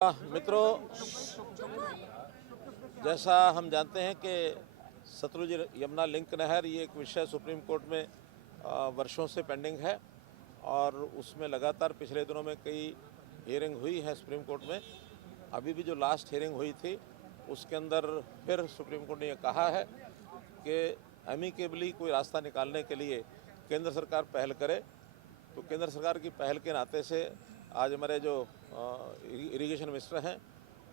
मित्रों, जैसा हम जानते हैं कि सतलुज यमुना लिंक नहर ये एक विषय सुप्रीम कोर्ट में वर्षों से पेंडिंग है और उसमें लगातार पिछले दिनों में कई हियरिंग हुई है सुप्रीम कोर्ट में। अभी भी जो लास्ट हियरिंग हुई थी उसके अंदर फिर सुप्रीम कोर्ट ने यह कहा है कि एमिकेबली कोई रास्ता निकालने के लिए केंद्र सरकार पहल करे। तो केंद्र सरकार की पहल के नाते से आज हमारे जो इरिगेशन मिनिस्टर हैं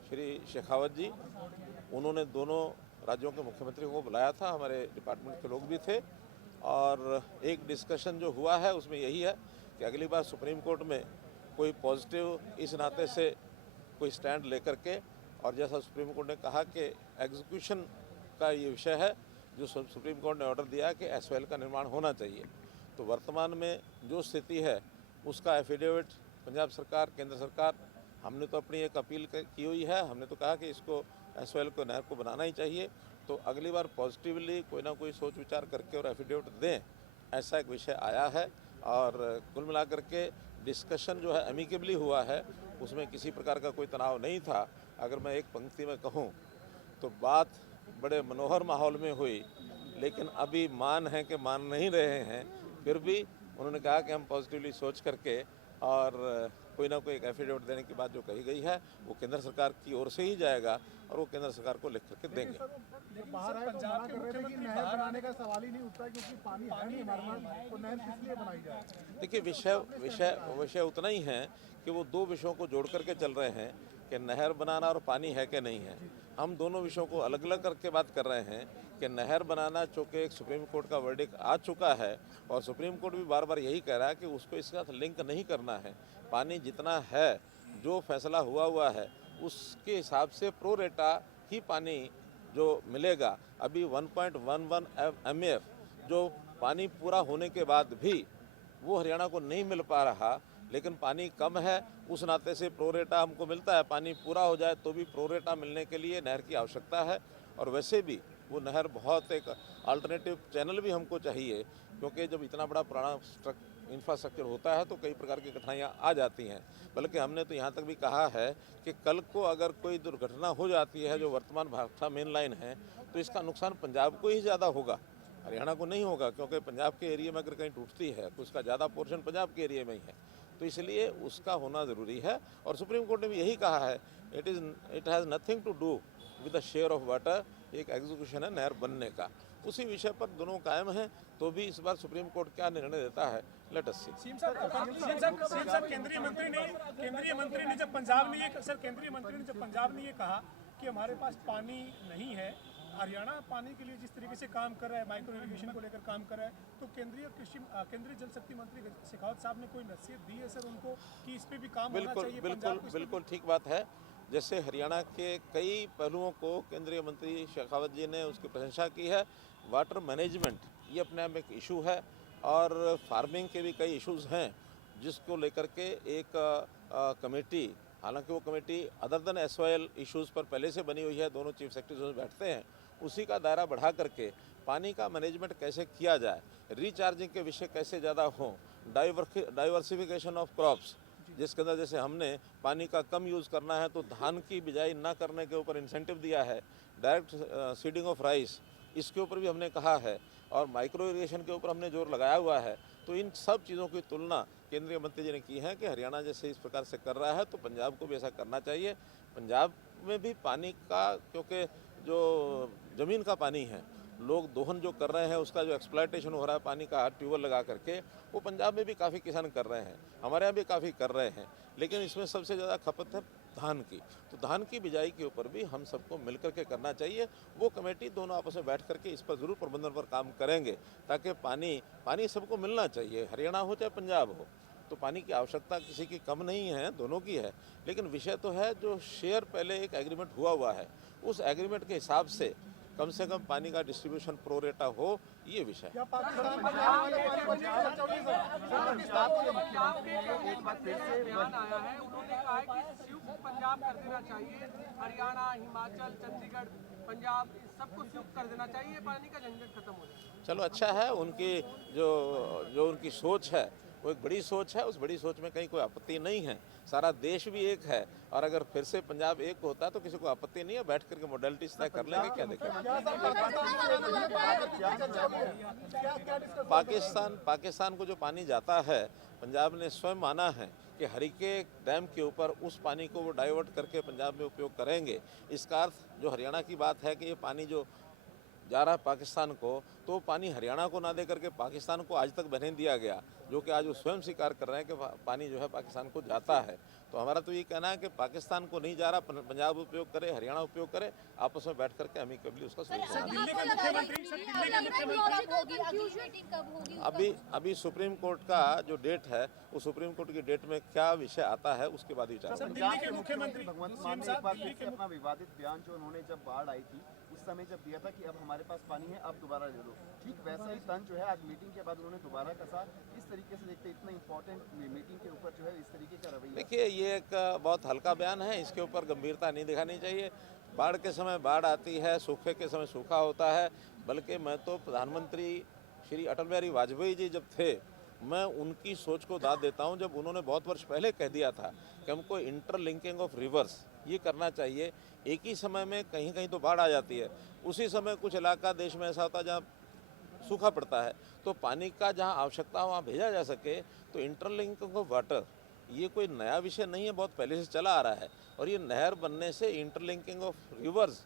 श्री शेखावत जी, उन्होंने दोनों राज्यों के मुख्यमंत्रियों को बुलाया था, हमारे डिपार्टमेंट के लोग भी थे और एक डिस्कशन जो हुआ है उसमें यही है कि अगली बार सुप्रीम कोर्ट में कोई पॉजिटिव इस नाते से कोई स्टैंड लेकर के, और जैसा सुप्रीम कोर्ट ने कहा कि एग्जीक्यूशन का ये विषय है, जो सुप्रीम कोर्ट ने ऑर्डर दिया है कि एसवाईएल का निर्माण होना चाहिए। तो वर्तमान में जो स्थिति है उसका एफिडेविट पंजाब सरकार, केंद्र सरकार, हमने तो अपनी एक अपील की हुई है। हमने तो कहा कि इसको एसवाईएल को नहर को बनाना ही चाहिए। तो अगली बार पॉजिटिवली कोई ना कोई सोच विचार करके और एफिडेविट दें, ऐसा एक विषय आया है। और कुल मिलाकर के डिस्कशन जो है एमिकेबली हुआ है, उसमें किसी प्रकार का कोई तनाव नहीं था। अगर मैं एक पंक्ति में कहूँ तो बात बड़े मनोहर माहौल में हुई, लेकिन अभी मान है कि मान नहीं रहे हैं। फिर भी उन्होंने कहा कि हम पॉजिटिवली सोच करके और कोई ना कोई एक एफिडेविट देने की बात जो कही गई है वो केंद्र सरकार की ओर से ही जाएगा और वो केंद्र सरकार को लिख करके देंगे। बाहर आए तो मना कर रहे थे कि नहर बनाने का सवाल ही नहीं उठता क्योंकि पानी है नहीं हमारे पास, तो नहर किस लिए बनाई जाए। देखिए, विषय उतना ही है कि वो दो विषयों को जोड़ करके चल रहे हैं कि नहर बनाना और पानी है कि नहीं है। हम दोनों विषयों को अलग अलग करके बात कर रहे हैं कि नहर बनाना चूँकि एक सुप्रीम कोर्ट का वर्डिक्ट आ चुका है और सुप्रीम कोर्ट भी बार बार यही कह रहा है कि उसको इसके साथ लिंक नहीं करना है। पानी जितना है, जो फैसला हुआ है उसके हिसाब से प्रो रेटा ही पानी जो मिलेगा। अभी 1.11 MF जो पानी पूरा होने के बाद भी वो हरियाणा को नहीं मिल पा रहा, लेकिन पानी कम है, उस नाते से प्रोरेटा हमको मिलता है। पानी पूरा हो जाए तो भी प्रोरेटा मिलने के लिए नहर की आवश्यकता है। और वैसे भी वो नहर बहुत एक अल्टरनेटिव चैनल भी हमको चाहिए, क्योंकि जब इतना बड़ा पुराना इंफ्रास्ट्रक्चर होता है तो कई प्रकार की कठिनाइयाँ आ जाती हैं। बल्कि हमने तो यहाँ तक भी कहा है कि कल को अगर कोई दुर्घटना हो जाती है जो वर्तमान भाखड़ा मेन लाइन है, तो इसका नुकसान पंजाब को ही ज़्यादा होगा, हरियाणा को नहीं होगा। क्योंकि पंजाब के एरिया में अगर कहीं टूटती है तो उसका ज़्यादा पोर्शन पंजाब के एरिया में ही है, तो इसलिए उसका होना ज़रूरी है। और सुप्रीम कोर्ट ने भी यही कहा है, it has nothing to do with the share of water, एक एग्जीक्यूशन है नहर बनने का। उसी विषय पर दोनों कायम हैं। तो भी इस बार सुप्रीम कोर्ट क्या निर्णय देता है, लेट अस सी। सीएम साहब, केंद्रीय मंत्री ने जब पंजाब ने ये कहा कि हमारे पास पानी नहीं है, हरियाणा पानी के लिए जिस तरीके से काम कर रहा है, माइक्रो इरिगेशन को लेकर काम कर रहा है, तो केंद्रीय जल शक्ति मंत्री शेखावत साहब ने कोई नसीहत दी है सर उनको कि इस पे भी काम होना चाहिए? बिल्कुल ठीक बात है। जैसे हरियाणा के कई पहलुओं को केंद्रीय मंत्री शेखावत जी ने उसकी प्रशंसा की है। वाटर मैनेजमेंट ये अपने आप में एक इशू है और फार्मिंग के भी कई इश्यूज़ हैं, जिसको लेकर के एक कमेटी, हालांकि वो committee other than SYL issues पर पहले से बनी हुई है, दोनों चीफ सेक्रेटरीज बैठते हैं, उसी का दायरा बढ़ा करके पानी का मैनेजमेंट कैसे किया जाए, रिचार्जिंग के विषय कैसे ज़्यादा हों, डाइवर्सिफिकेशन ऑफ क्रॉप्स, जिसके अंदर जैसे हमने पानी का कम यूज़ करना है तो धान की बिजाई ना करने के ऊपर इंसेंटिव दिया है, डायरेक्ट सीडिंग ऑफ राइस इसके ऊपर भी हमने कहा है, और माइक्रो इरिगेशन के ऊपर हमने जोर लगाया हुआ है। तो इन सब चीज़ों की तुलना केंद्रीय मंत्री जी ने की है कि हरियाणा जैसे इस प्रकार से कर रहा है तो पंजाब को भी ऐसा करना चाहिए। पंजाब में भी पानी का, क्योंकि जो ज़मीन का पानी है, लोग दोहन जो कर रहे हैं उसका जो एक्सप्लॉयटेशन हो रहा है पानी का ट्यूबवेल लगा करके, वो पंजाब में भी काफ़ी किसान कर रहे हैं, हमारे यहाँ भी काफ़ी कर रहे हैं। लेकिन इसमें सबसे ज़्यादा खपत है धान की, तो धान की बिजाई के ऊपर भी हम सबको मिल करके करना चाहिए। वो कमेटी दोनों आपस में बैठ करके इस पर ज़रूर प्रबंधन पर काम करेंगे, ताकि पानी सबको मिलना चाहिए, हरियाणा हो चाहे पंजाब हो। तो पानी की आवश्यकता किसी की कम नहीं है, दोनों की है। लेकिन विषय तो है जो शेयर पहले एक एग्रीमेंट हुआ है, उस एग्रीमेंट के हिसाब से कम पानी का डिस्ट्रीब्यूशन प्रो रेटा हो, ये विषय है। पंजाब कर देना चाहिए, हरियाणा, हिमाचल, चंडीगढ़, पंजाब सबको संयुक्त कर देना चाहिए, पानी का झंझट खत्म हो जाए। चलो, अच्छा है, उनकी जो उनकी सोच है वो एक बड़ी सोच है, उस बड़ी सोच में कहीं कोई आपत्ति नहीं है। सारा देश भी एक है और अगर फिर से पंजाब एक होता तो किसी को आपत्ति नहीं है, बैठ करके मोडेलिटीज तय कर लेंगे। क्या देखें, पाकिस्तान को जो पानी जाता है, पंजाब ने स्वयं माना है कि हरिके डैम के ऊपर उस पानी को वो डाइवर्ट करके पंजाब में उपयोग करेंगे। इसका अर्थ जो हरियाणा की बात है कि ये पानी जो जा रहा है पाकिस्तान को, तो पानी हरियाणा को ना दे करके पाकिस्तान को आज तक बहने दिया गया, जो कि आज वो स्वयं स्वीकार कर रहे हैं कि पानी जो है पाकिस्तान को जाता है। तो हमारा तो ये कहना है कि पाकिस्तान को नहीं जा रहा, पंजाब उपयोग करे, हरियाणा उपयोग करे, आपस में बैठ करके अमिकेबली उसका सोल्यूशन अभी सुप्रीम कोर्ट का जो डेट है, वो सुप्रीम कोर्ट की डेट में क्या विषय आता है उसके बाद विचार। दिल्ली के मुख्यमंत्री भगवंत मान ने एक बार फिर से अपना विवादित बयान जो उन्होंने जब बाढ़ आई थी उस समय जब दिया था कि अब हमारे पास पानी है, अब दोबारा ले लो, ठीक वैसा ही तंज जो है आज मीटिंग के बाद उन्होंने दोबारा कसा। इस तरीके से देखते इतना इंपॉर्टेंट मीटिंग के ऊपर जो है इस तरीके का रवैया। देखिए, ये एक बहुत हल्का बयान है, इसके ऊपर गंभीरता नहीं दिखानी चाहिए। बाढ़ के समय बाढ़ आती है, सूखे के समय सूखा होता है। बल्कि मैं तो प्रधानमंत्री श्री अटल बिहारी वाजपेयी जी जब थे, मैं उनकी सोच को दाद देता हूं, जब उन्होंने बहुत वर्ष पहले कह दिया था कि हमको इंटरलिंकिंग ऑफ रिवर्स ये करना चाहिए। एक ही समय में कहीं कहीं तो बाढ़ आ जाती है, उसी समय कुछ इलाका देश में ऐसा होता है जहाँ सूखा पड़ता है, तो पानी का जहाँ आवश्यकता हो वहाँ भेजा जा सके। तो इंटरलिंकिंग ऑफ वाटर ये कोई नया विषय नहीं है, बहुत पहले से चला आ रहा है। और ये नहर बनने से इंटरलिंकिंग ऑफ रिवर्स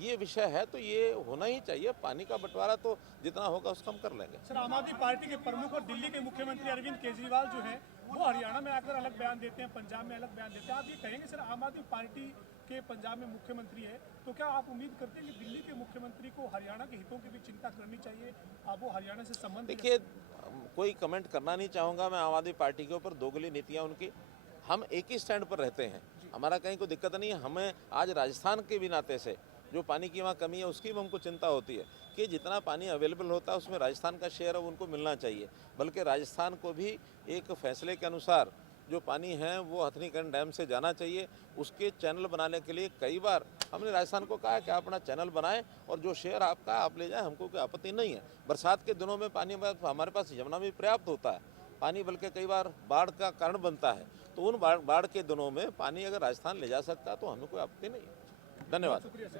ये विषय है, तो ये होना ही चाहिए। पानी का बंटवारा तो जितना होगा उसका हम कर लेंगे। सर, आम आदमी पार्टी के प्रमुख और दिल्ली के मुख्यमंत्री अरविंद केजरीवाल जो है वो हरियाणा में आकर अलग बयान देते हैं, पंजाब में अलग बयान देते हैं। आप ये कहेंगे सर, आम आदमी पार्टी के पंजाब में मुख्यमंत्री है, तो क्या आप उम्मीद करते हैं कि दिल्ली के मुख्यमंत्री को हरियाणा के हितों की भी चिंता करनी चाहिए? आप वो हरियाणा से संबंध देखिए, कोई कमेंट करना नहीं चाहूँगा मैं आम आदमी पार्टी के ऊपर। दोगली नीतियाँ उनकी, हम एक ही स्टैंड पर रहते हैं, हमारा कहीं कोई दिक्कत नहीं है। हमें आज राजस्थान के भी नाते से जो पानी की वहाँ कमी है उसकी भी हमको चिंता होती है कि जितना पानी अवेलेबल होता है उसमें राजस्थान का शेयर है उनको मिलना चाहिए। बल्कि राजस्थान को भी एक फैसले के अनुसार जो पानी है वो हथनीकुंड डैम से जाना चाहिए। उसके चैनल बनाने के लिए कई बार हमने राजस्थान को कहा कि आप अपना चैनल बनाएं और जो शेयर आपका आप ले जाएं, हमको कोई आपत्ति नहीं है। बरसात के दिनों में पानी हमारे पास यमुना में पर्याप्त होता है पानी, बल्कि कई बार बाढ़ का कारण बनता है। तो उन बाढ़ के दिनों में पानी अगर राजस्थान ले जा सकता है तो हमें कोई आपत्ति नहीं है। धन्यवाद।